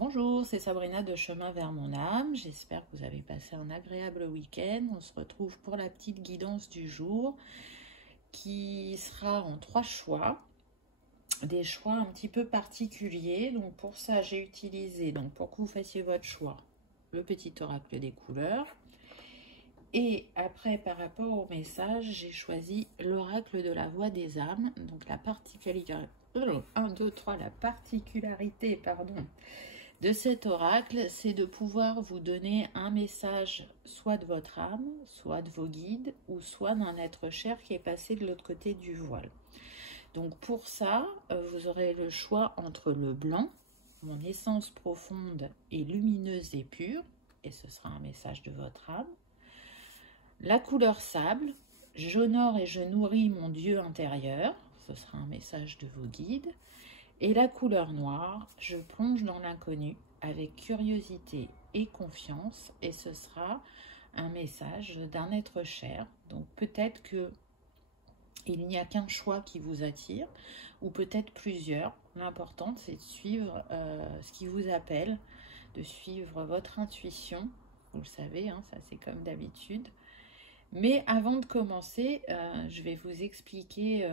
Bonjour, c'est Sabrina de Chemin vers mon âme. J'espère que vous avez passé un agréable week-end. On se retrouve pour la petite guidance du jour qui sera en 3 choix. Des choix un petit peu particuliers. Donc pour ça, j'ai utilisé, pour que vous fassiez votre choix, le petit oracle des couleurs. Et après, par rapport au message, j'ai choisi l'oracle de la voix des âmes. Donc la particularité, la particularité, de cet oracle, c'est de pouvoir vous donner un message soit de votre âme, soit de vos guides, ou soit d'un être cher qui est passé de l'autre côté du voile. Donc pour ça, vous aurez le choix entre le blanc, mon essence profonde et lumineuse et pure, et ce sera un message de votre âme. La couleur sable, j'honore et je nourris mon Dieu intérieur, ce sera un message de vos guides. Et la couleur noire, je plonge dans l'inconnu avec curiosité et confiance, et ce sera un message d'un être cher. Donc peut-être que il n'y a qu'un choix qui vous attire, ou peut-être plusieurs. L'important, c'est de suivre ce qui vous appelle, de suivre votre intuition. Vous le savez, hein, ça c'est comme d'habitude. Mais avant de commencer, je vais vous expliquer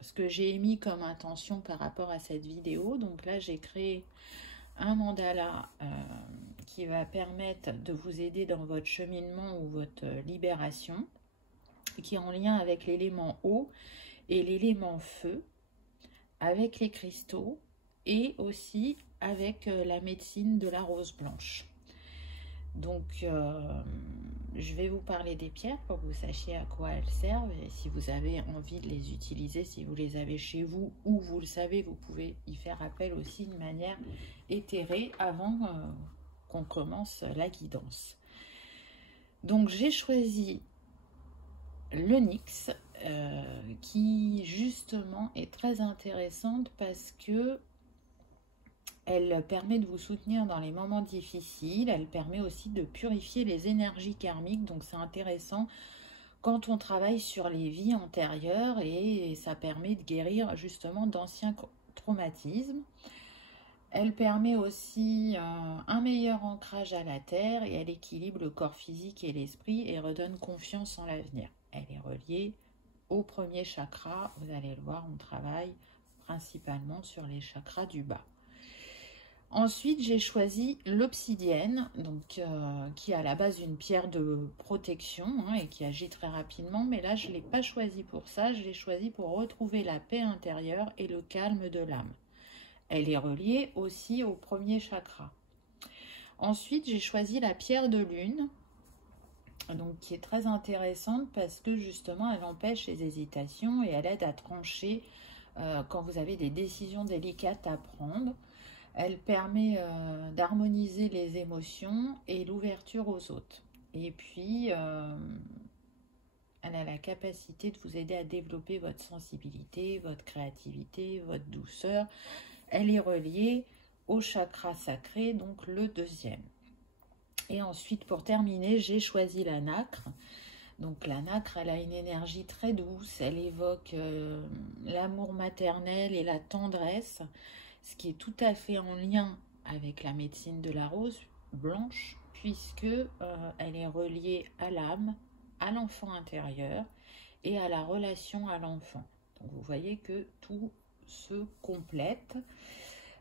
ce que j'ai émis comme intention par rapport à cette vidéo. Donc là, j'ai créé un mandala qui va permettre de vous aider dans votre cheminement ou votre libération, qui est en lien avec l'élément eau et l'élément feu, avec les cristaux et aussi avec la médecine de la rose blanche. Donc, je vais vous parler des pierres pour que vous sachiez à quoi elles servent. Et si vous avez envie de les utiliser, si vous les avez chez vous ou vous le savez, vous pouvez y faire appel aussi de manière éthérée avant qu'on commence la guidance. Donc, j'ai choisi l'onyx qui justement est très intéressante parce que elle permet de vous soutenir dans les moments difficiles. Elle permet aussi de purifier les énergies karmiques. Donc c'est intéressant quand on travaille sur les vies antérieures et ça permet de guérir justement d'anciens traumatismes. Elle permet aussi un meilleur ancrage à la terre et elle équilibre le corps physique et l'esprit et redonne confiance en l'avenir. Elle est reliée au premier chakra. Vous allez le voir, on travaille principalement sur les chakras du bas. Ensuite, j'ai choisi l'obsidienne, qui est à la base une pierre de protection et qui agit très rapidement. Mais là, je ne l'ai pas choisi pour ça. Je l'ai choisi pour retrouver la paix intérieure et le calme de l'âme. Elle est reliée aussi au premier chakra. Ensuite, j'ai choisi la pierre de lune, qui est très intéressante parce que justement, elle empêche les hésitations et elle aide à trancher quand vous avez des décisions délicates à prendre. Elle permet d'harmoniser les émotions et l'ouverture aux autres. Et puis, elle a la capacité de vous aider à développer votre sensibilité, votre créativité, votre douceur. Elle est reliée au chakra sacré, donc le deuxième. Et ensuite, pour terminer, j'ai choisi la nacre. Donc la nacre, elle a une énergie très douce. Elle évoque l'amour maternel et la tendresse, ce qui est tout à fait en lien avec la médecine de la rose blanche, puisque elle est reliée à l'âme, à l'enfant intérieur et à la relation à l'enfant. Donc vous voyez que tout se complète.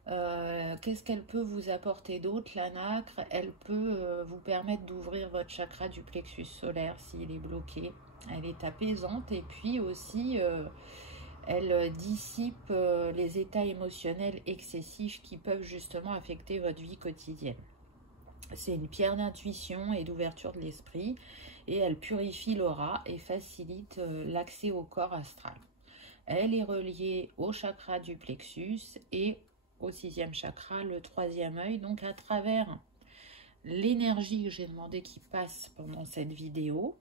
Qu'est-ce qu'elle peut vous apporter d'autre, la nacre? Elle peut vous permettre d'ouvrir votre chakra du plexus solaire s'il est bloqué. Elle est apaisante et puis aussi elle dissipe les états émotionnels excessifs qui peuvent justement affecter votre vie quotidienne. C'est une pierre d'intuition et d'ouverture de l'esprit et elle purifie l'aura et facilite l'accès au corps astral. Elle est reliée au chakra du plexus et au 6e chakra, le 3e œil. Donc à travers l'énergie que j'ai demandé qui passe pendant cette vidéo,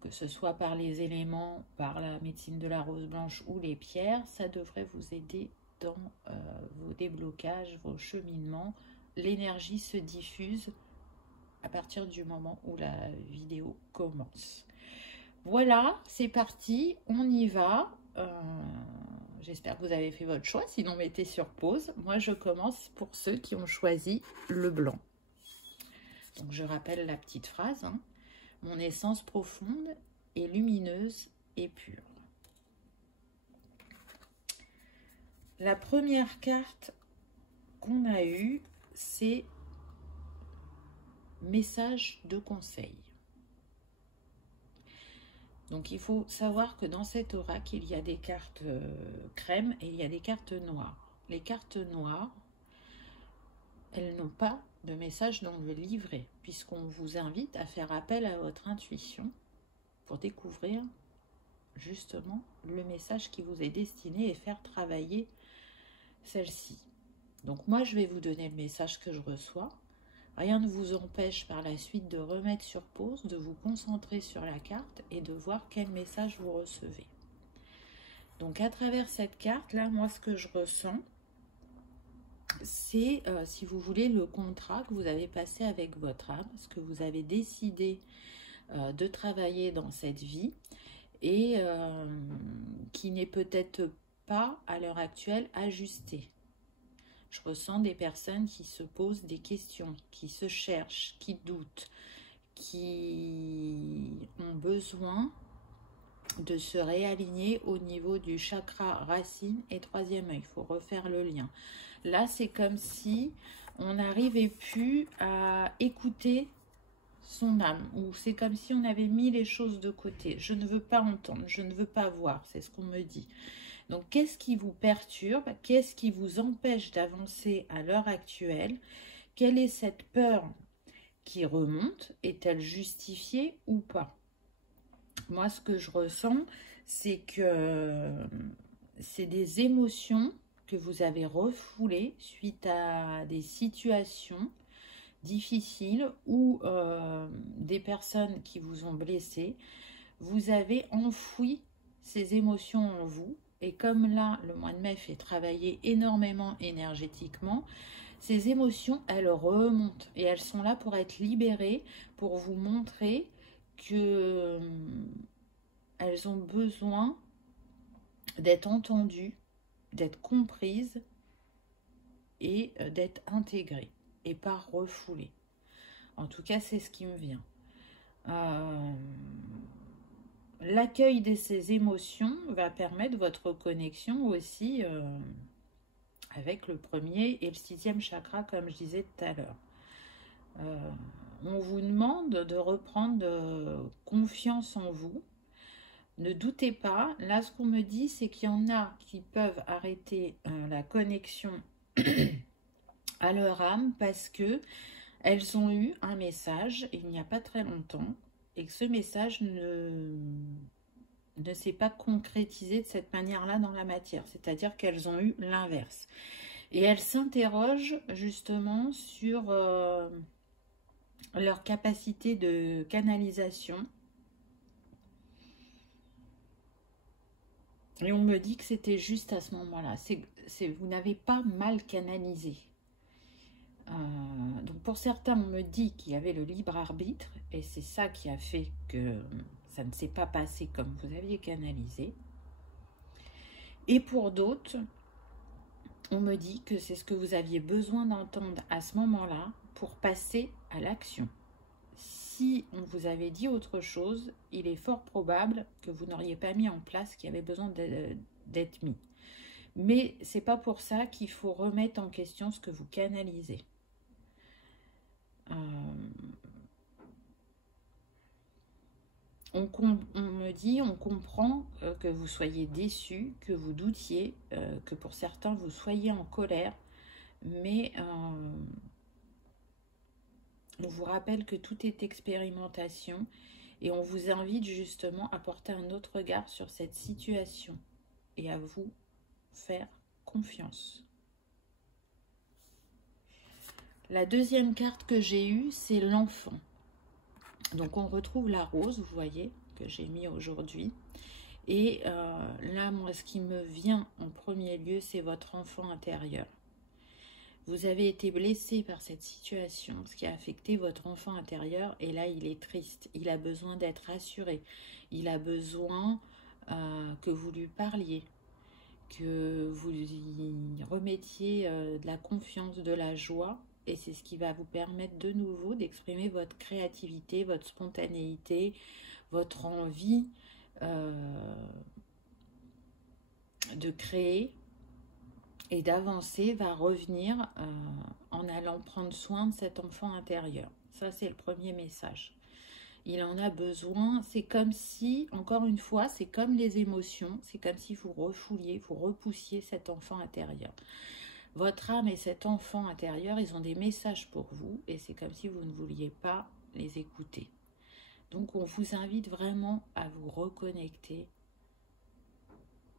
que ce soit par les éléments, par la médecine de la rose blanche ou les pierres, ça devrait vous aider dans vos déblocages, vos cheminements. L'énergie se diffuse à partir du moment où la vidéo commence. Voilà, c'est parti, on y va. j'espère que vous avez fait votre choix. Sinon, mettez sur pause. Moi, je commence pour ceux qui ont choisi le blanc. Donc, je rappelle la petite phrase. Hein. Mon essence profonde est lumineuse et pure. La première carte qu'on a eue, c'est message de conseil. Donc, il faut savoir que dans cet oracle, il y a des cartes crème et il y a des cartes noires. Les cartes noires, elles n'ont pas de message dans le livret, puisqu'on vous invite à faire appel à votre intuition pour découvrir justement le message qui vous est destiné et faire travailler celle-ci. Donc, moi, je vais vous donner le message que je reçois. Rien ne vous empêche par la suite de remettre sur pause, de vous concentrer sur la carte et de voir quel message vous recevez. Donc à travers cette carte, là, moi ce que je ressens, c'est, si vous voulez, le contrat que vous avez passé avec votre âme, ce que vous avez décidé de travailler dans cette vie et qui n'est peut-être pas à l'heure actuelle ajusté. Je ressens des personnes qui se posent des questions, qui se cherchent, qui doutent, qui ont besoin de se réaligner au niveau du chakra racine et troisième œil. Il faut refaire le lien. Là, c'est comme si on n'arrivait plus à écouter son âme, ou c'est comme si on avait mis les choses de côté. Je ne veux pas entendre, je ne veux pas voir, c'est ce qu'on me dit. Donc, qu'est-ce qui vous perturbe? Qu'est-ce qui vous empêche d'avancer à l'heure actuelle? Quelle est cette peur qui remonte? Est-elle justifiée ou pas? Moi, ce que je ressens, c'est que c'est des émotions que vous avez refoulées suite à des situations difficiles ou des personnes qui vous ont blessé. Vous avez enfoui ces émotions en vous. Et comme là, le mois de mai fait travailler énormément énergétiquement, ces émotions, elles remontent. Et elles sont là pour être libérées, pour vous montrer que elles ont besoin d'être entendues, d'être comprises et d'être intégrées et pas refoulées. En tout cas, c'est ce qui me vient. L'accueil de ces émotions va permettre votre connexion aussi avec le premier et le sixième chakra, comme je disais tout à l'heure. On vous demande de reprendre confiance en vous. Ne doutez pas. Là, ce qu'on me dit, c'est qu'il y en a qui peuvent arrêter la connexion à leur âme parce que elles ont eu un message il n'y a pas très longtemps et que ce message ne s'est pas concrétisé de cette manière-là dans la matière. C'est-à-dire qu'elles ont eu l'inverse. Et elles s'interrogent justement sur leur capacité de canalisation. Et on me dit que c'était juste à ce moment-là. Vous n'avez pas mal canalisé. Donc pour certains, on me dit qu'il y avait le libre arbitre. Et c'est ça qui a fait que ça ne s'est pas passé comme vous aviez canalisé. Et pour d'autres, on me dit que c'est ce que vous aviez besoin d'entendre à ce moment-là pour passer à l'action. Si on vous avait dit autre chose, il est fort probable que vous n'auriez pas mis en place ce qui avait besoin d'être mis. Mais c'est pas pour ça qu'il faut remettre en question ce que vous canalisez. On me dit, on comprend que vous soyez déçu, que vous doutiez, que pour certains vous soyez en colère, mais on vous rappelle que tout est expérimentation et on vous invite justement à porter un autre regard sur cette situation et à vous faire confiance. La deuxième carte que j'ai eue, c'est l'enfant. Donc on retrouve la rose, vous voyez, que j'ai mis aujourd'hui. Et là, moi, ce qui me vient en premier lieu, c'est votre enfant intérieur. Vous avez été blessé par cette situation, ce qui a affecté votre enfant intérieur. Et là, il est triste. Il a besoin d'être rassuré. Il a besoin que vous lui parliez, que vous y remettiez de la confiance, de la joie, et c'est ce qui va vous permettre de nouveau d'exprimer votre créativité, votre spontanéité, votre envie de créer et d'avancer va revenir en allant prendre soin de cet enfant intérieur. Ça, c'est le premier message. Il en a besoin. C'est comme si, encore une fois, c'est comme les émotions, c'est comme si vous refouliez, vous repoussiez cet enfant intérieur. Votre âme et cet enfant intérieur, ils ont des messages pour vous et c'est comme si vous ne vouliez pas les écouter. Donc, on vous invite vraiment à vous reconnecter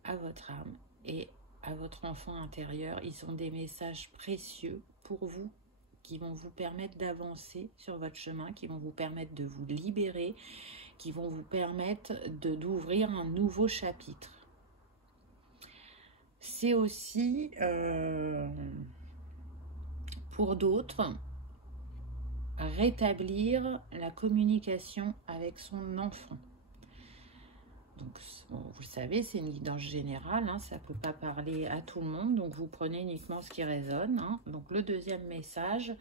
à votre âme et à votre enfant intérieur. Ils ont des messages précieux pour vous qui vont vous permettre d'avancer sur votre chemin, qui vont vous permettre de vous libérer, qui vont vous permettre d'ouvrir un nouveau chapitre. C'est aussi, pour d'autres, rétablir la communication avec son enfant. Donc, bon, vous le savez, c'est une guidance générale, hein, ça ne peut pas parler à tout le monde, donc vous prenez uniquement ce qui résonne. Hein. Donc, le deuxième message,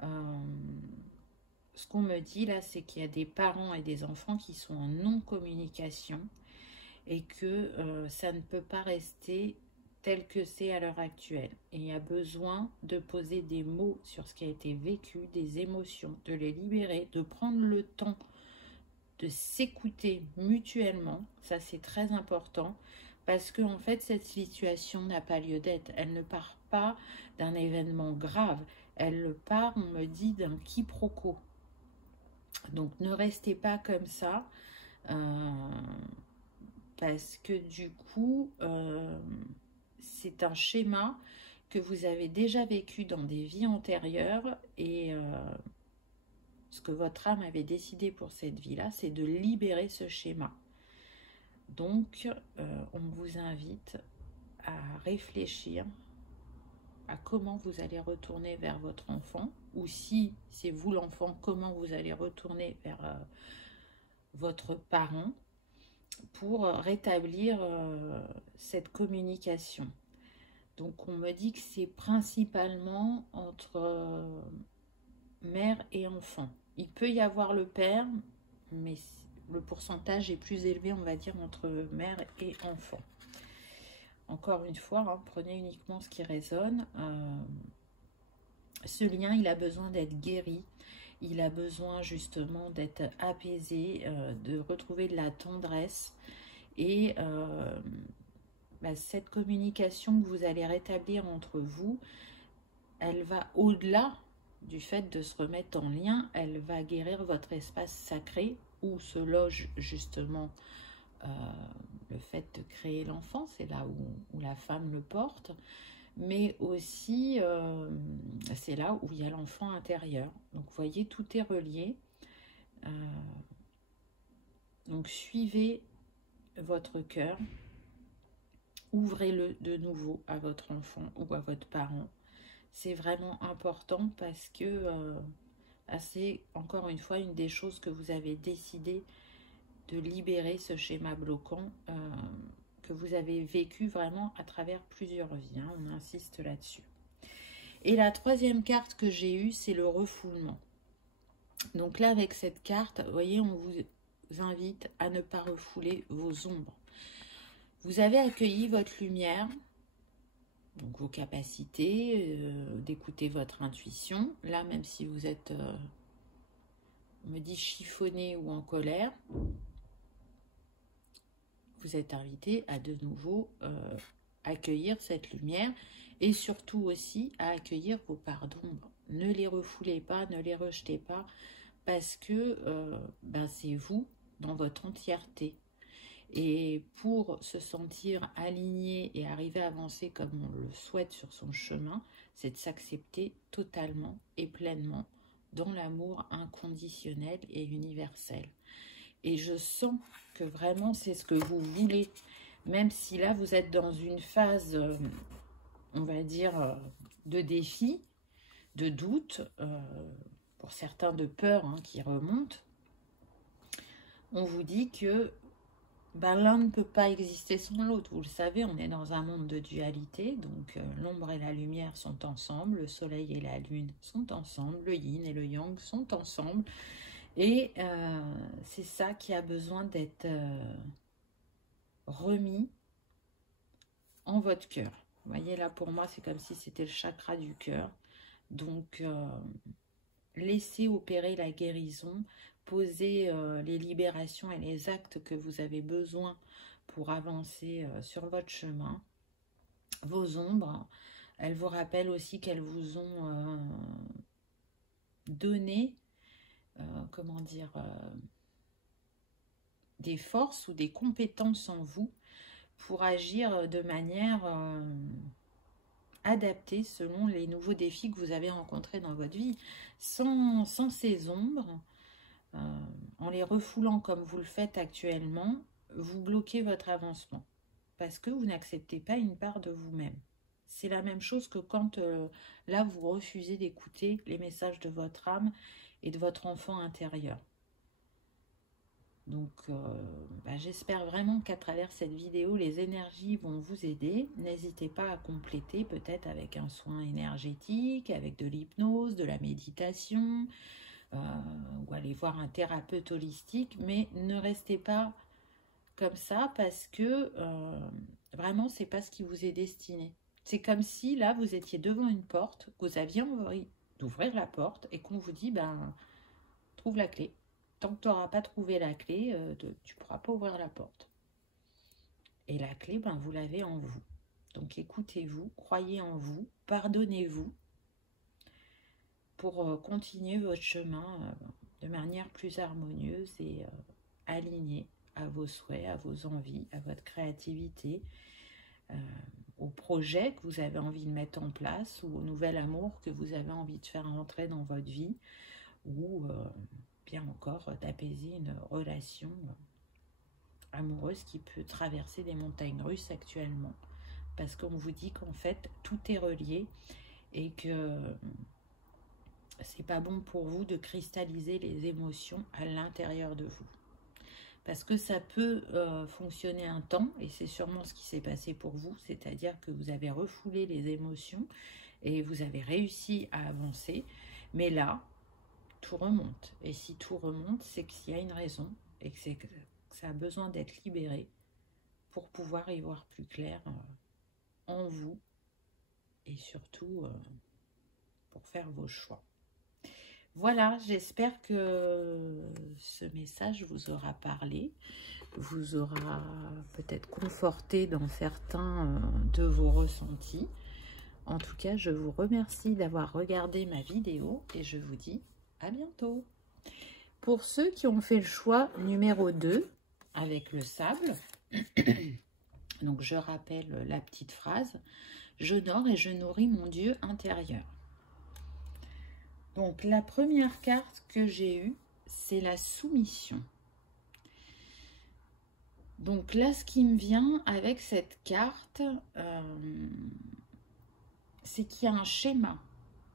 ce qu'on me dit là, c'est qu'il y a des parents et des enfants qui sont en non-communication et que ça ne peut pas rester tel que c'est à l'heure actuelle. Et il y a besoin de poser des mots sur ce qui a été vécu, des émotions, de les libérer, de prendre le temps de s'écouter mutuellement, ça c'est très important, parce que en fait cette situation n'a pas lieu d'être, elle ne part pas d'un événement grave, elle part, on me dit, d'un quiproquo. Donc ne restez pas comme ça, parce que du coup, c'est un schéma que vous avez déjà vécu dans des vies antérieures et ce que votre âme avait décidé pour cette vie-là, c'est de libérer ce schéma. Donc, on vous invite à réfléchir à comment vous allez retourner vers votre enfant, ou si c'est vous l'enfant, comment vous allez retourner vers votre parent pour rétablir cette communication. Donc, on me dit que c'est principalement entre mère et enfant. Il peut y avoir le père, mais le pourcentage est plus élevé, on va dire, entre mère et enfant. Encore une fois, hein, prenez uniquement ce qui résonne. Ce lien, il a besoin d'être guéri. Il a besoin justement d'être apaisé, de retrouver de la tendresse. Et cette communication que vous allez rétablir entre vous, elle va au-delà du fait de se remettre en lien, elle va guérir votre espace sacré où se loge justement le fait de créer l'enfant, c'est là où la femme le porte, mais aussi c'est là où il y a l'enfant intérieur. Donc vous voyez, tout est relié. Donc suivez votre cœur, ouvrez-le de nouveau à votre enfant ou à votre parent. C'est vraiment important parce que c'est encore une fois une des choses que vous avez décidé de libérer, ce schéma bloquant que vous avez vécu vraiment à travers plusieurs vies. Hein, on insiste là-dessus. Et la troisième carte que j'ai eue, c'est le refoulement. Donc là, avec cette carte, vous voyez, on vous invite à ne pas refouler vos ombres. Vous avez accueilli votre lumière, donc vos capacités, d'écouter votre intuition. Là, même si vous êtes, on me dit, chiffonné ou en colère, vous êtes invité à de nouveau accueillir cette lumière et surtout aussi à accueillir vos parts d'ombre. Ne les refoulez pas, ne les rejetez pas, parce que c'est vous dans votre entièreté. Et pour se sentir aligné et arriver à avancer comme on le souhaite sur son chemin, c'est de s'accepter totalement et pleinement dans l'amour inconditionnel et universel. Et je sens que vraiment c'est ce que vous voulez, même si là vous êtes dans une phase, on va dire, de défi, de doute, pour certains de peur qui remonte. On vous dit que ben, l'un ne peut pas exister sans l'autre. Vous le savez, on est dans un monde de dualité. Donc, l'ombre et la lumière sont ensemble. Le soleil et la lune sont ensemble. Le yin et le yang sont ensemble. Et c'est ça qui a besoin d'être remis en votre cœur. Vous voyez, là, pour moi, c'est comme si c'était le chakra du cœur. Donc, laissez opérer la guérison. Posez les libérations et les actes que vous avez besoin pour avancer sur votre chemin. Vos ombres, elles vous rappellent aussi qu'elles vous ont donné, comment dire, des forces ou des compétences en vous pour agir de manière adaptée selon les nouveaux défis que vous avez rencontrés dans votre vie. Sans ces ombres, en les refoulant comme vous le faites actuellement, vous bloquez votre avancement parce que vous n'acceptez pas une part de vous-même. C'est la même chose que quand là vous refusez d'écouter les messages de votre âme et de votre enfant intérieur. Donc j'espère vraiment qu'à travers cette vidéo les énergies vont vous aider. N'hésitez pas à compléter peut-être avec un soin énergétique, avec de l'hypnose, de la méditation, ou aller voir un thérapeute holistique, mais ne restez pas comme ça parce que vraiment c'est pas ce qui vous est destiné. C'est comme si là vous étiez devant une porte, que vous aviez envie d'ouvrir la porte et qu'on vous dit trouve la clé. Tant que tu n'auras pas trouvé la clé, tu ne pourras pas ouvrir la porte. Et la clé, vous l'avez en vous. Donc écoutez-vous, croyez en vous, pardonnez-vous pour continuer votre chemin de manière plus harmonieuse et alignée à vos souhaits, à vos envies, à votre créativité, au projet que vous avez envie de mettre en place ou au nouvel amour que vous avez envie de faire entrer dans votre vie ou bien encore d'apaiser une relation amoureuse qui peut traverser des montagnes russes actuellement. Parce qu'on vous dit qu'en fait, tout est relié et que c'est pas bon pour vous de cristalliser les émotions à l'intérieur de vous. Parce que ça peut fonctionner un temps, et c'est sûrement ce qui s'est passé pour vous, c'est-à-dire que vous avez refoulé les émotions et vous avez réussi à avancer, mais là, tout remonte. Et si tout remonte, c'est qu'il y a une raison et que ça a besoin d'être libéré pour pouvoir y voir plus clair en vous et surtout pour faire vos choix. Voilà, j'espère que ce message vous aura parlé, vous aura peut-être conforté dans certains de vos ressentis. En tout cas, je vous remercie d'avoir regardé ma vidéo et je vous dis à bientôt. Pour ceux qui ont fait le choix numéro 2 avec le sable, donc je rappelle la petite phrase, j'honore et je nourris mon Dieu intérieur. Donc la première carte que j'ai eue, c'est la soumission. Donc là, ce qui me vient avec cette carte, c'est qu'il y a un schéma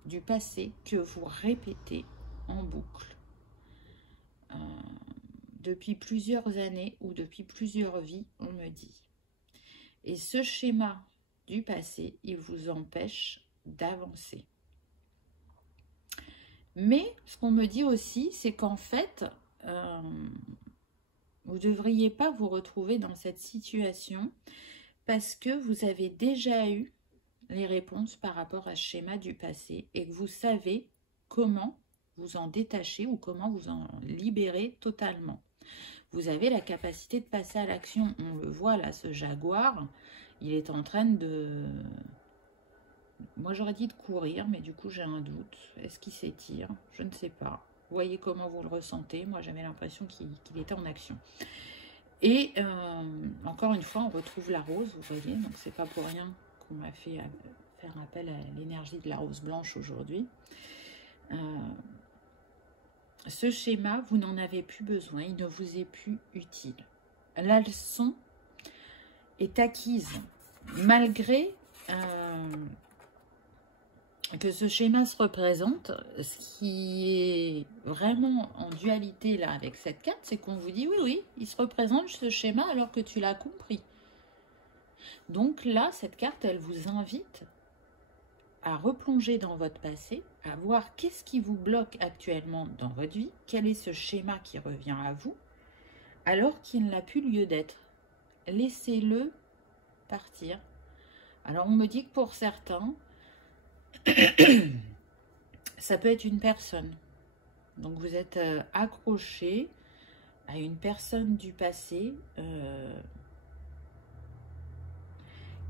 du passé que vous répétez en boucle depuis plusieurs années ou depuis plusieurs vies, on me dit. Et ce schéma du passé, il vous empêche d'avancer. Mais ce qu'on me dit aussi, c'est qu'en fait, vous ne devriez pas vous retrouver dans cette situation parce que vous avez déjà eu les réponses par rapport à ce schéma du passé et que vous savez comment vous en détacher ou comment vous en libérer totalement. Vous avez la capacité de passer à l'action. On le voit là, ce jaguar, il est en train de... Moi j'aurais dit de courir, mais du coup j'ai un doute. Est-ce qu'il s'étire? Je ne sais pas. Vous voyez comment vous le ressentez. Moi j'avais l'impression qu'il était en action. Et encore une fois, on retrouve la rose, vous voyez. Donc c'est pas pour rien qu'on m'a fait faire appel à l'énergie de la rose blanche aujourd'hui. Ce schéma, vous n'en avez plus besoin, il ne vous est plus utile. La leçon est acquise malgré que ce schéma se représente. Ce qui est vraiment en dualité là avec cette carte, c'est qu'on vous dit oui, oui, il se représente ce schéma alors que tu l'as compris. Donc là, cette carte, elle vous invite à replonger dans votre passé, à voir qu'est-ce qui vous bloque actuellement dans votre vie, quel est ce schéma qui revient à vous, alors qu'il n'a plus lieu d'être. Laissez-le partir. Alors on me dit que pour certains, ça peut être une personne. Donc vous êtes accroché à une personne du passé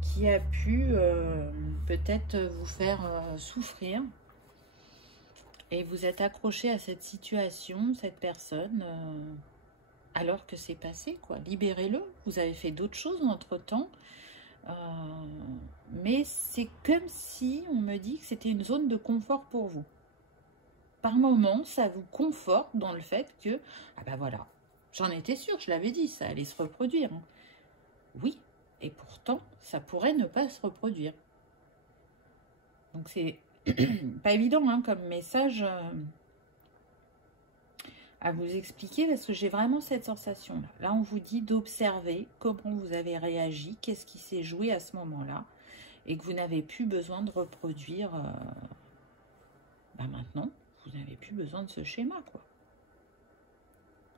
qui a pu peut-être vous faire souffrir. Et vous êtes accroché à cette situation, cette personne, alors que c'est passé, quoi. Libérez-le. Vous avez fait d'autres choses entre-temps. Mais c'est comme si on me dit que c'était une zone de confort pour vous. Par moment, ça vous conforte dans le fait que, ah ben voilà, j'en étais sûre, je l'avais dit, ça allait se reproduire. Oui, et pourtant, ça pourrait ne pas se reproduire. Donc c'est pas évident hein, comme message à vous expliquer, parce que j'ai vraiment cette sensation-là. Là, on vous dit d'observer comment vous avez réagi, qu'est-ce qui s'est joué à ce moment-là, et que vous n'avez plus besoin de reproduire maintenant. Vous n'avez plus besoin de ce schéma, quoi.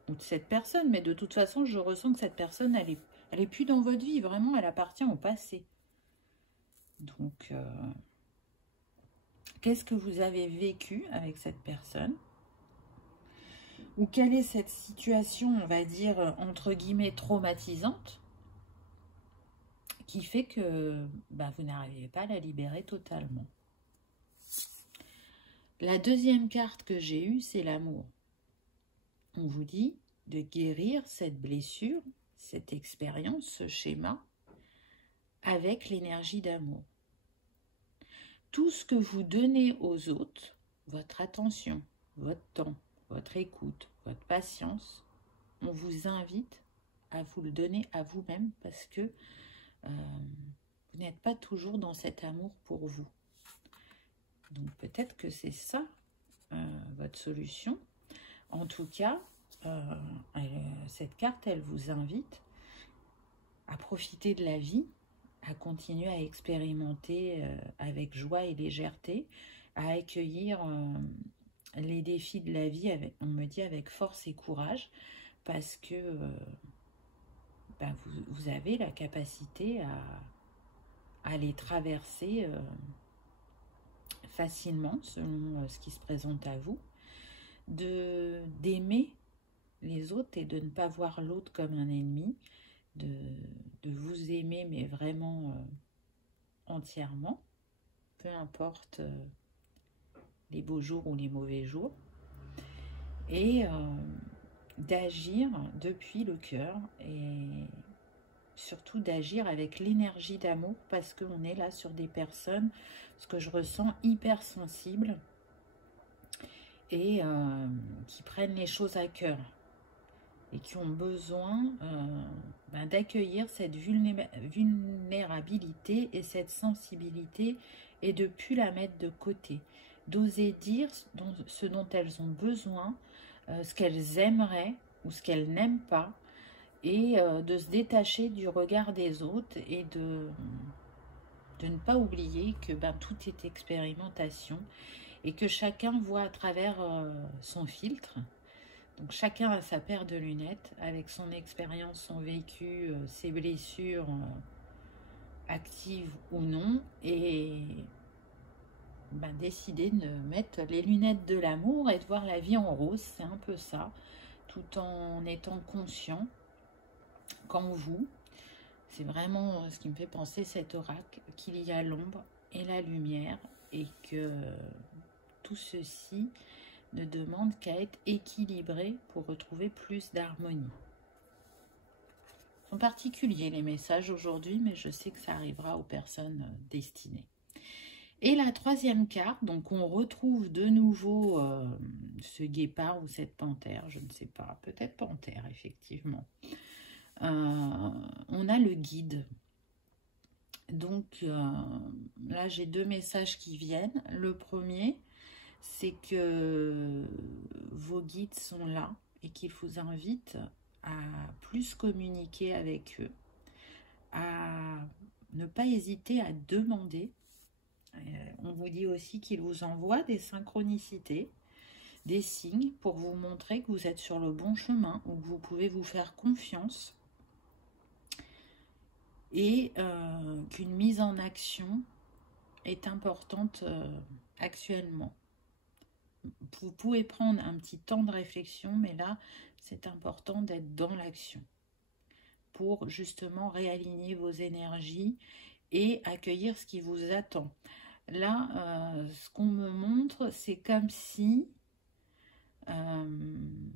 Ou de cette personne, mais de toute façon, je ressens que cette personne, elle est plus dans votre vie, vraiment, elle appartient au passé. Donc, qu'est-ce que vous avez vécu avec cette personne? Ou quelle est cette situation, on va dire, entre guillemets, traumatisante, qui fait que vous n'arrivez pas à la libérer totalement? La deuxième carte que j'ai eue, c'est l'amour. On vous dit de guérir cette blessure, cette expérience, ce schéma, avec l'énergie d'amour. Tout ce que vous donnez aux autres, votre attention, votre temps, votre écoute, votre patience, on vous invite à vous le donner à vous-même parce que vous n'êtes pas toujours dans cet amour pour vous. Donc peut-être que c'est ça votre solution. En tout cas, cette carte, elle vous invite à profiter de la vie, à continuer à expérimenter avec joie et légèreté, à accueillir les défis de la vie, on me dit avec force et courage, parce que vous avez la capacité à les traverser facilement selon ce qui se présente à vous, d'aimer les autres et de ne pas voir l'autre comme un ennemi, de vous aimer mais vraiment entièrement, peu importe les beaux jours ou les mauvais jours, et d'agir depuis le cœur et surtout d'agir avec l'énergie d'amour, parce qu'on est là sur des personnes, ce que je ressens, hypersensibles et qui prennent les choses à cœur et qui ont besoin d'accueillir cette vulnérabilité et cette sensibilité et de ne plus la mettre de côté, d'oser dire ce dont elles ont besoin, ce qu'elles aimeraient ou ce qu'elles n'aiment pas, et de se détacher du regard des autres et de ne pas oublier que tout est expérimentation et que chacun voit à travers son filtre. Donc chacun a sa paire de lunettes avec son expérience, son vécu, ses blessures actives ou non, et décider de mettre les lunettes de l'amour et de voir la vie en rose, c'est un peu ça, tout en étant conscient qu'en vous, c'est vraiment ce qui me fait penser cet oracle, qu'il y a l'ombre et la lumière, et que tout ceci ne demande qu'à être équilibré pour retrouver plus d'harmonie. En particulier les messages aujourd'hui, mais je sais que ça arrivera aux personnes destinées. Et la troisième carte, donc on retrouve de nouveau ce guépard ou cette panthère, je ne sais pas, peut-être panthère effectivement. On a le guide. Donc là, j'ai deux messages qui viennent. Le premier, c'est que vos guides sont là et qu'ils vous invitent à plus communiquer avec eux, à ne pas hésiter à demander. On vous dit aussi qu'ils vous envoient des synchronicités, des signes pour vous montrer que vous êtes sur le bon chemin ou que vous pouvez vous faire confiance et qu'une mise en action est importante actuellement. Vous pouvez prendre un petit temps de réflexion, mais là, c'est important d'être dans l'action pour justement réaligner vos énergies et accueillir ce qui vous attend. Là, ce qu'on me montre, c'est comme si il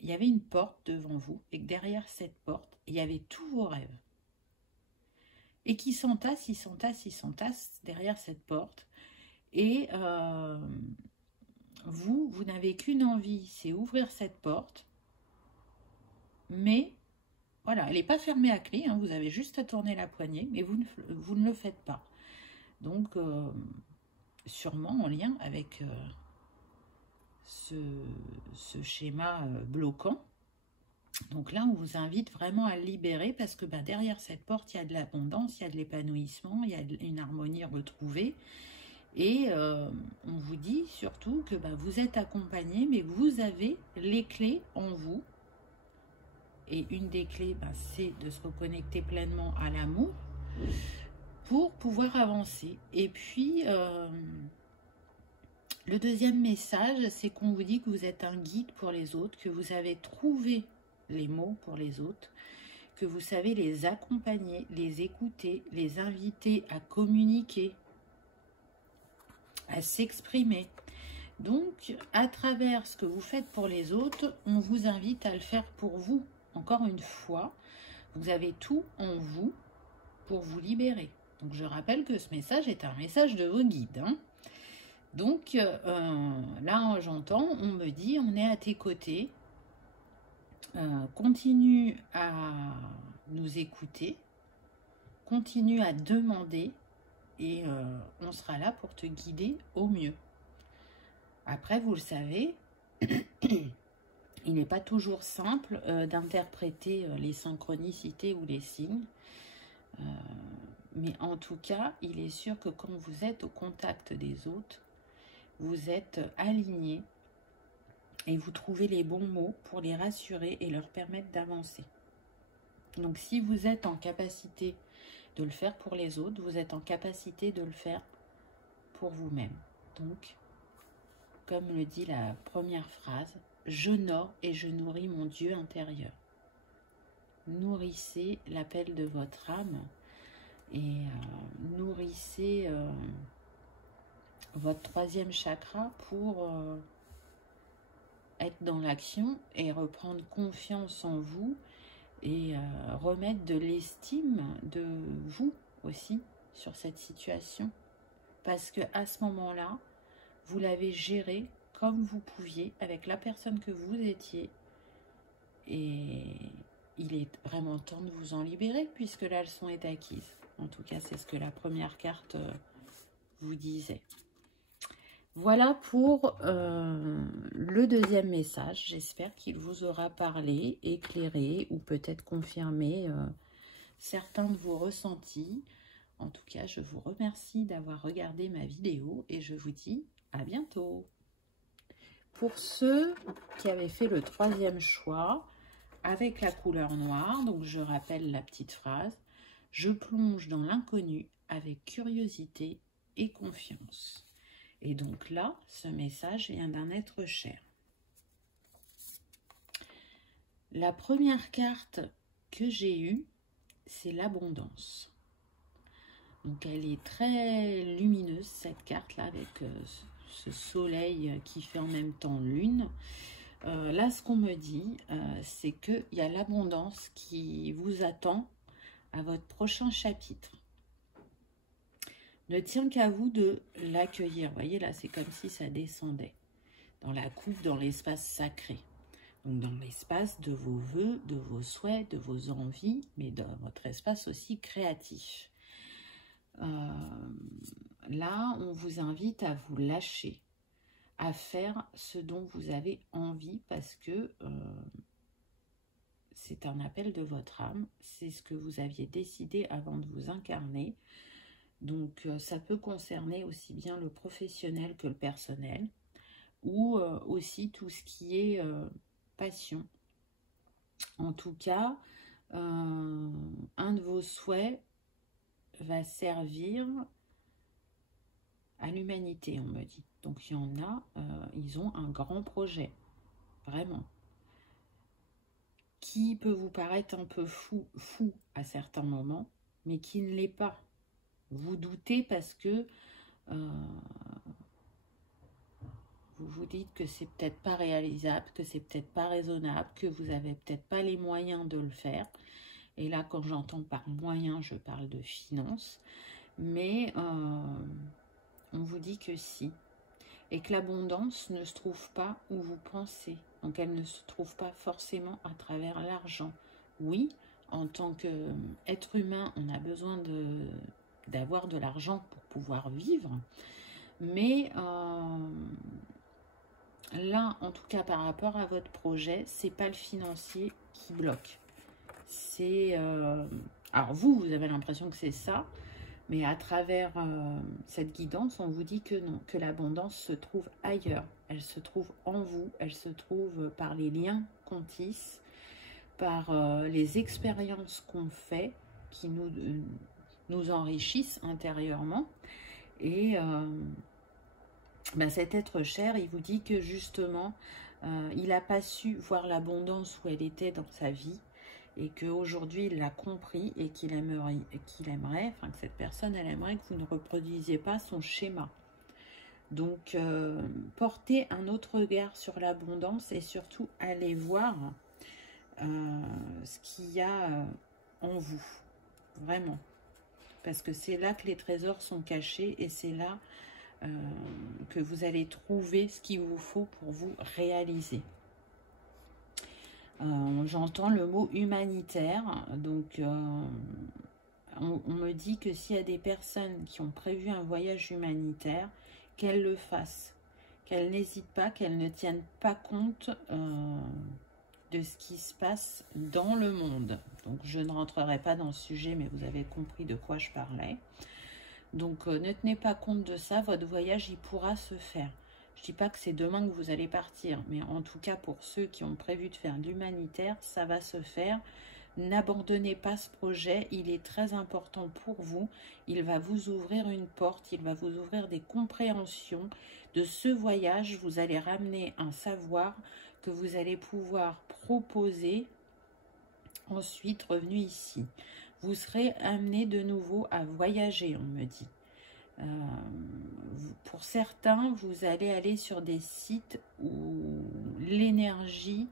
y avait une porte devant vous et que derrière cette porte, il y avait tous vos rêves. Et qui s'entassent, ils s'entassent derrière cette porte. Et vous n'avez qu'une envie, c'est ouvrir cette porte. Mais, voilà, elle n'est pas fermée à clé, hein, vous avez juste à tourner la poignée, mais vous ne le faites pas. Donc, sûrement en lien avec ce schéma bloquant. Donc là, on vous invite vraiment à le libérer parce que derrière cette porte, il y a de l'abondance, il y a de l'épanouissement, il y a une harmonie retrouvée. Et on vous dit surtout que vous êtes accompagné, mais vous avez les clés en vous. Et une des clés, c'est de se reconnecter pleinement à l'amour pour pouvoir avancer. Et puis, le deuxième message, c'est qu'on vous dit que vous êtes un guide pour les autres, que vous avez trouvé les mots pour les autres, que vous savez les accompagner, les écouter, les inviter à communiquer, à s'exprimer. Donc, à travers ce que vous faites pour les autres, on vous invite à le faire pour vous. Encore une fois, vous avez tout en vous pour vous libérer. Donc, je rappelle que ce message est un message de vos guides, hein. Donc, là, j'entends, on me dit, on est à tes côtés. Continue à nous écouter, continue à demander et on sera là pour te guider au mieux. Après, vous le savez, il n'est pas toujours simple d'interpréter les synchronicités ou les signes. Mais en tout cas, il est sûr que quand vous êtes au contact des autres, vous êtes aligné et vous trouvez les bons mots pour les rassurer et leur permettre d'avancer. Donc si vous êtes en capacité de le faire pour les autres, vous êtes en capacité de le faire pour vous-même. Donc, comme le dit la première phrase, j'honore et je nourris mon Dieu intérieur. Nourrissez l'appel de votre âme et nourrissez votre troisième chakra pour être dans l'action et reprendre confiance en vous et remettre de l'estime de vous aussi sur cette situation. Parce que à ce moment-là, vous l'avez géré comme vous pouviez avec la personne que vous étiez. Et il est vraiment temps de vous en libérer puisque la leçon est acquise. En tout cas, c'est ce que la première carte vous disait. Voilà pour le deuxième message. J'espère qu'il vous aura parlé, éclairé ou peut-être confirmé certains de vos ressentis. En tout cas, je vous remercie d'avoir regardé ma vidéo et je vous dis à bientôt. Pour ceux qui avaient fait le troisième choix avec la couleur noire, donc je rappelle la petite phrase, je plonge dans l'inconnu avec curiosité et confiance. Et donc là, ce message vient d'un être cher. La première carte que j'ai eue, c'est l'abondance. Donc elle est très lumineuse, cette carte-là, avec ce soleil qui fait en même temps lune. Là, ce qu'on me dit, c'est qu'il y a l'abondance qui vous attend à votre prochain chapitre. Ne tient qu'à vous de l'accueillir. Vous voyez, là, c'est comme si ça descendait dans la coupe, dans l'espace sacré. Donc, dans l'espace de vos vœux, de vos souhaits, de vos envies, mais dans votre espace aussi créatif. Là, on vous invite à vous lâcher, à faire ce dont vous avez envie, parce que c'est un appel de votre âme, c'est ce que vous aviez décidé avant de vous incarner. Donc ça peut concerner aussi bien le professionnel que le personnel, ou aussi tout ce qui est passion. En tout cas, un de vos souhaits va servir à l'humanité, on me dit. Donc il y en a, ils ont un grand projet, vraiment, qui peut vous paraître un peu fou à certains moments, mais qui ne l'est pas. Vous doutez parce que vous vous dites que c'est peut-être pas réalisable, que c'est peut-être pas raisonnable, que vous avez peut-être pas les moyens de le faire. Et là, quand j'entends par moyens, je parle de finances. Mais on vous dit que si. Et que l'abondance ne se trouve pas où vous pensez. Donc elle ne se trouve pas forcément à travers l'argent. Oui, en tant qu'être humain, on a besoin d'avoir de l'argent pour pouvoir vivre. Mais là, en tout cas, par rapport à votre projet, c'est pas le financier qui bloque. C'est alors vous avez l'impression que c'est ça, mais à travers cette guidance, on vous dit que non, que l'abondance se trouve ailleurs. Elle se trouve en vous, elle se trouve par les liens qu'on tisse, par les expériences qu'on fait, qui nous enrichissent intérieurement. Et cet être cher, il vous dit que justement, il n'a pas su voir l'abondance où elle était dans sa vie, et qu'aujourd'hui il l'a compris et qu'il aimerait, enfin que cette personne, elle aimerait que vous ne reproduisiez pas son schéma. Donc, portez un autre regard sur l'abondance et surtout allez voir ce qu'il y a en vous, vraiment. Parce que c'est là que les trésors sont cachés et c'est là que vous allez trouver ce qu'il vous faut pour vous réaliser. J'entends le mot humanitaire, donc on me dit que s'il y a des personnes qui ont prévu un voyage humanitaire, qu'elles le fassent, qu'elles n'hésitent pas, qu'elles ne tiennent pas compte de ce qui se passe dans le monde. Donc je ne rentrerai pas dans le sujet, mais vous avez compris de quoi je parlais. Donc ne tenez pas compte de ça, votre voyage il pourra se faire. Je ne dis pas que c'est demain que vous allez partir, mais en tout cas pour ceux qui ont prévu de faire de l'humanitaire, ça va se faire. N'abandonnez pas ce projet, il est très important pour vous. Il va vous ouvrir une porte, il va vous ouvrir des compréhensions. De ce voyage, vous allez ramener un savoir que vous allez pouvoir proposer ensuite revenu ici. Vous serez amené de nouveau à voyager, on me dit. Pour certains, vous allez aller sur des sites où l'énergie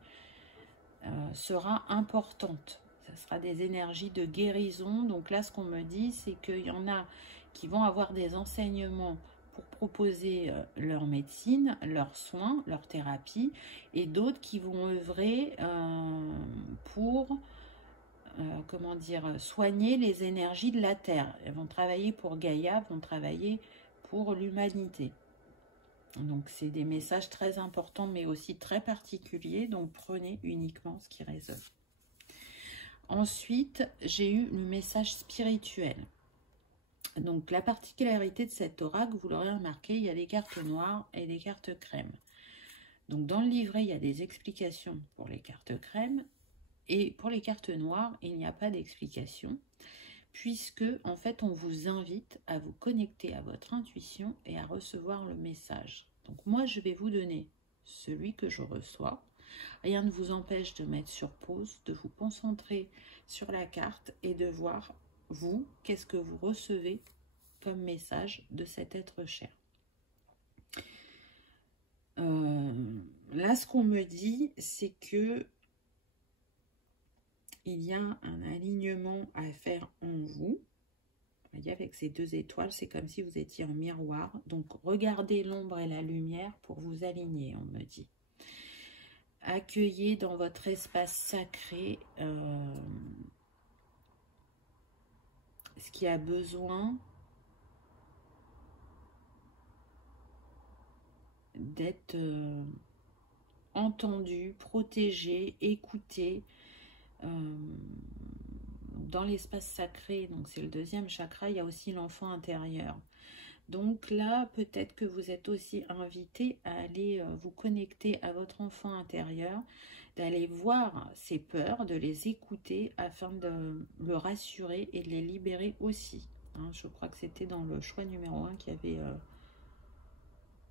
sera importante. Ce sera des énergies de guérison. Donc là, ce qu'on me dit, c'est qu'il y en a qui vont avoir des enseignements pour proposer leur médecine, leurs soins, leur thérapie, et d'autres qui vont œuvrer pour... comment dire, soigner les énergies de la Terre. Elles vont travailler pour Gaïa, vont travailler pour l'humanité. Donc, c'est des messages très importants, mais aussi très particuliers. Donc, prenez uniquement ce qui résonne. Ensuite, j'ai eu le message spirituel. Donc, la particularité de cet oracle, vous l'aurez remarqué, il y a des cartes noires et des cartes crème. Donc, dans le livret, il y a des explications pour les cartes crème. Et pour les cartes noires, il n'y a pas d'explication, puisque en fait on vous invite à vous connecter à votre intuition et à recevoir le message. Donc moi je vais vous donner celui que je reçois. Rien ne vous empêche de mettre sur pause, de vous concentrer sur la carte et de voir vous, qu'est-ce que vous recevez comme message de cet être cher. Là ce qu'on me dit, c'est que il y a un alignement à faire en vous. Vous voyez, avec ces deux étoiles, c'est comme si vous étiez en miroir. Donc, regardez l'ombre et la lumière pour vous aligner, on me dit. Accueillez dans votre espace sacré ce qui a besoin d'être entendu, protégé, écouté dans l'espace sacré. Donc c'est le deuxième chakra, il y a aussi l'enfant intérieur. Donc là, peut-être que vous êtes aussi invité à aller vous connecter à votre enfant intérieur, d'aller voir ses peurs, de les écouter afin de le rassurer et de les libérer aussi. Hein, je crois que c'était dans le choix numéro 1 qu'il y avait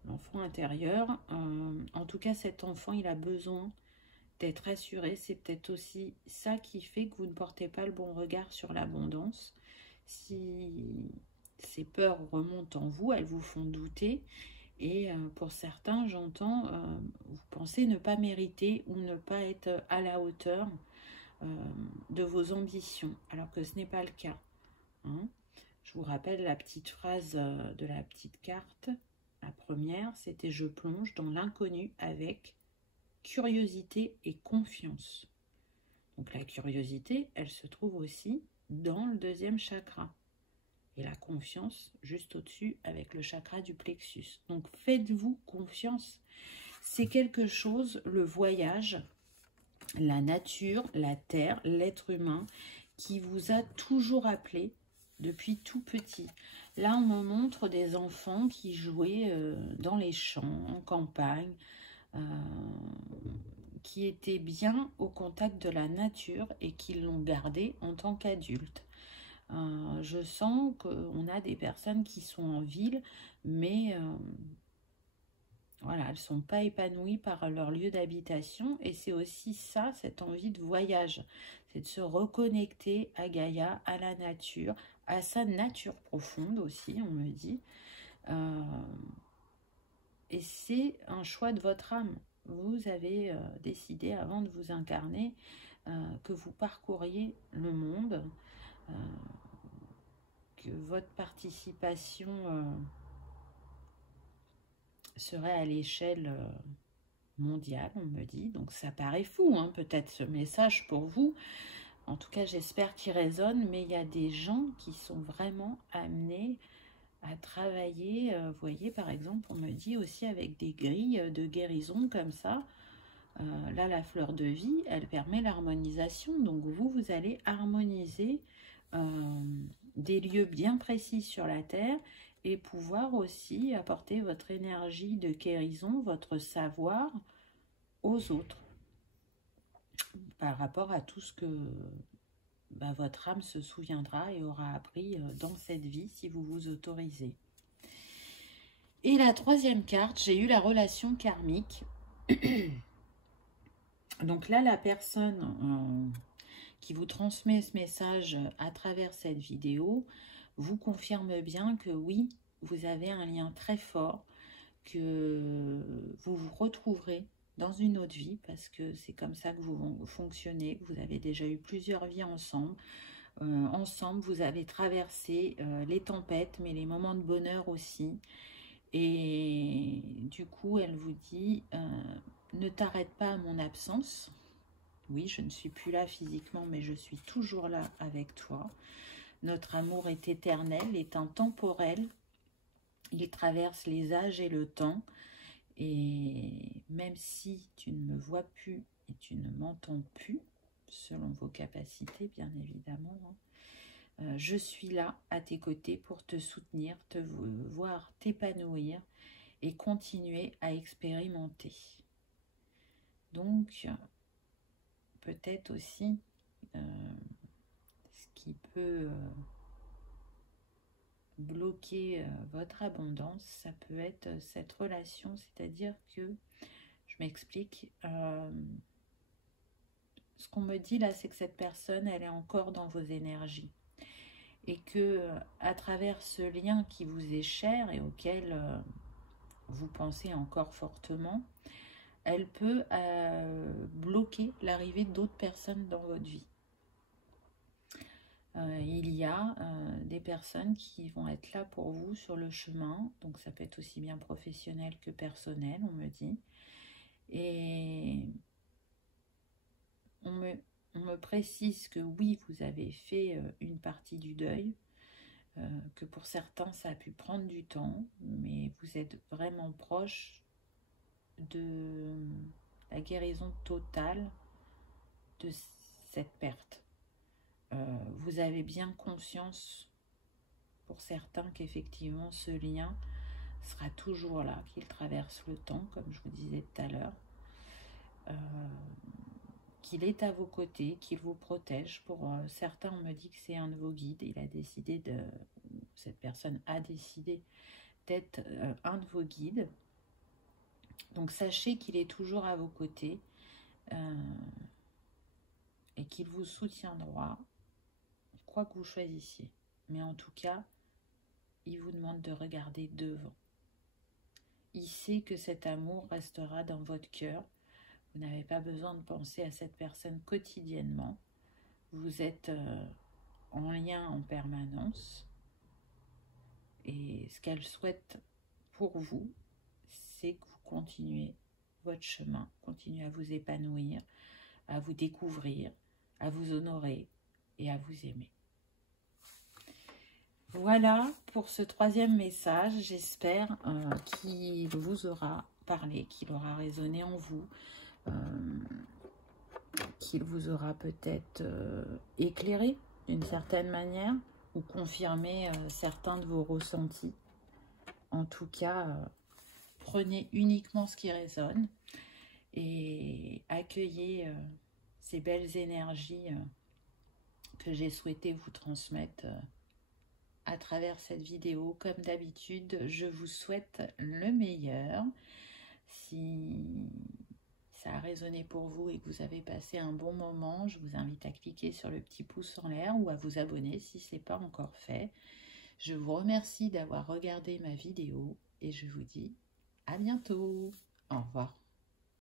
l'enfant intérieur. En tout cas, cet enfant, il a besoin d'être rassuré. C'est peut-être aussi ça qui fait que vous ne portez pas le bon regard sur l'abondance. Si ces peurs remontent en vous, elles vous font douter. Et pour certains, j'entends, vous pensez ne pas mériter ou ne pas être à la hauteur de vos ambitions, alors que ce n'est pas le cas. Hein. Je vous rappelle la petite phrase de la petite carte. La première, c'était « Je plonge dans l'inconnu avec curiosité et confiance ». Donc la curiosité, elle se trouve aussi dans le deuxième chakra. Et la confiance juste au-dessus avec le chakra du plexus. Donc faites-vous confiance. C'est quelque chose, le voyage, la nature, la terre, l'être humain, qui vous a toujours appelé depuis tout petit. Là, on me montre des enfants qui jouaient dans les champs, en campagne, qui étaient bien au contact de la nature et qui l'ont gardé en tant qu'adultes. Je sens qu'on a des personnes qui sont en ville, mais voilà, elles ne sont pas épanouies par leur lieu d'habitation. Et c'est aussi ça, cette envie de voyage. C'est de se reconnecter à Gaïa, à la nature, à sa nature profonde aussi, on me dit. Et c'est un choix de votre âme. Vous avez décidé, avant de vous incarner, que vous parcouriez le monde, que votre participation serait à l'échelle mondiale, on me dit. Donc ça paraît fou, hein, peut-être ce message pour vous. En tout cas, j'espère qu'il résonne, mais il y a des gens qui sont vraiment amenés à travailler. Vous voyez, par exemple, on me dit aussi avec des grilles de guérison comme ça. Là, la fleur de vie, elle permet l'harmonisation. Donc vous allez harmoniser des lieux bien précis sur la Terre et pouvoir aussi apporter votre énergie de guérison, votre savoir aux autres par rapport à tout ce que votre âme se souviendra et aura appris dans cette vie si vous vous autorisez. Et la troisième carte, j'ai eu la relation karmique. Donc là, la personne qui vous transmet ce message à travers cette vidéo vous confirme bien que oui, vous avez un lien très fort, que vous vous retrouverez dans une autre vie, parce que c'est comme ça que vous fonctionnez. Vous avez déjà eu plusieurs vies ensemble. Ensemble, vous avez traversé les tempêtes, mais les moments de bonheur aussi. Et du coup, elle vous dit, ne t'arrête pas à mon absence. Oui, je ne suis plus là physiquement, mais je suis toujours là avec toi. Notre amour est éternel, est intemporel. Il traverse les âges et le temps. Et même si tu ne me vois plus et tu ne m'entends plus, selon vos capacités, bien évidemment, hein, je suis là à tes côtés pour te soutenir, te voir t'épanouir et continuer à expérimenter. Donc, peut-être aussi ce qui peut bloquer votre abondance, ça peut être cette relation, c'est-à-dire que, je m'explique, ce qu'on me dit là, c'est que cette personne, elle est encore dans vos énergies et que à travers ce lien qui vous est cher et auquel vous pensez encore fortement, elle peut bloquer l'arrivée d'autres personnes dans votre vie. Il y a des personnes qui vont être là pour vous sur le chemin, donc ça peut être aussi bien professionnel que personnel, on me dit. Et on me précise que oui, vous avez fait une partie du deuil, que pour certains ça a pu prendre du temps, mais vous êtes vraiment proche de la guérison totale de cette perte. Vous avez bien conscience, pour certains, qu'effectivement ce lien sera toujours là, qu'il traverse le temps, comme je vous disais tout à l'heure, qu'il est à vos côtés, qu'il vous protège. Pour certains, on me dit que c'est un de vos guides. Il a décidé cette personne a décidé d'être un de vos guides. Donc sachez qu'il est toujours à vos côtés et qu'il vous soutiendra, quoi que vous choisissiez. Mais en tout cas, il vous demande de regarder devant. Il sait que cet amour restera dans votre cœur. Vous n'avez pas besoin de penser à cette personne quotidiennement. Vous êtes en lien en permanence. Et ce qu'elle souhaite pour vous, c'est que vous continuez votre chemin, continuez à vous épanouir, à vous découvrir, à vous honorer et à vous aimer. Voilà pour ce 3e message. J'espère qu'il vous aura parlé, qu'il aura résonné en vous, qu'il vous aura peut-être éclairé d'une certaine manière ou confirmé certains de vos ressentis. En tout cas, prenez uniquement ce qui résonne et accueillez ces belles énergies que j'ai souhaité vous transmettre à travers cette vidéo. Comme d'habitude, je vous souhaite le meilleur. Si ça a résonné pour vous et que vous avez passé un bon moment, je vous invite à cliquer sur le petit pouce en l'air ou à vous abonner si ce n'est pas encore fait. Je vous remercie d'avoir regardé ma vidéo et je vous dis à bientôt. Au revoir.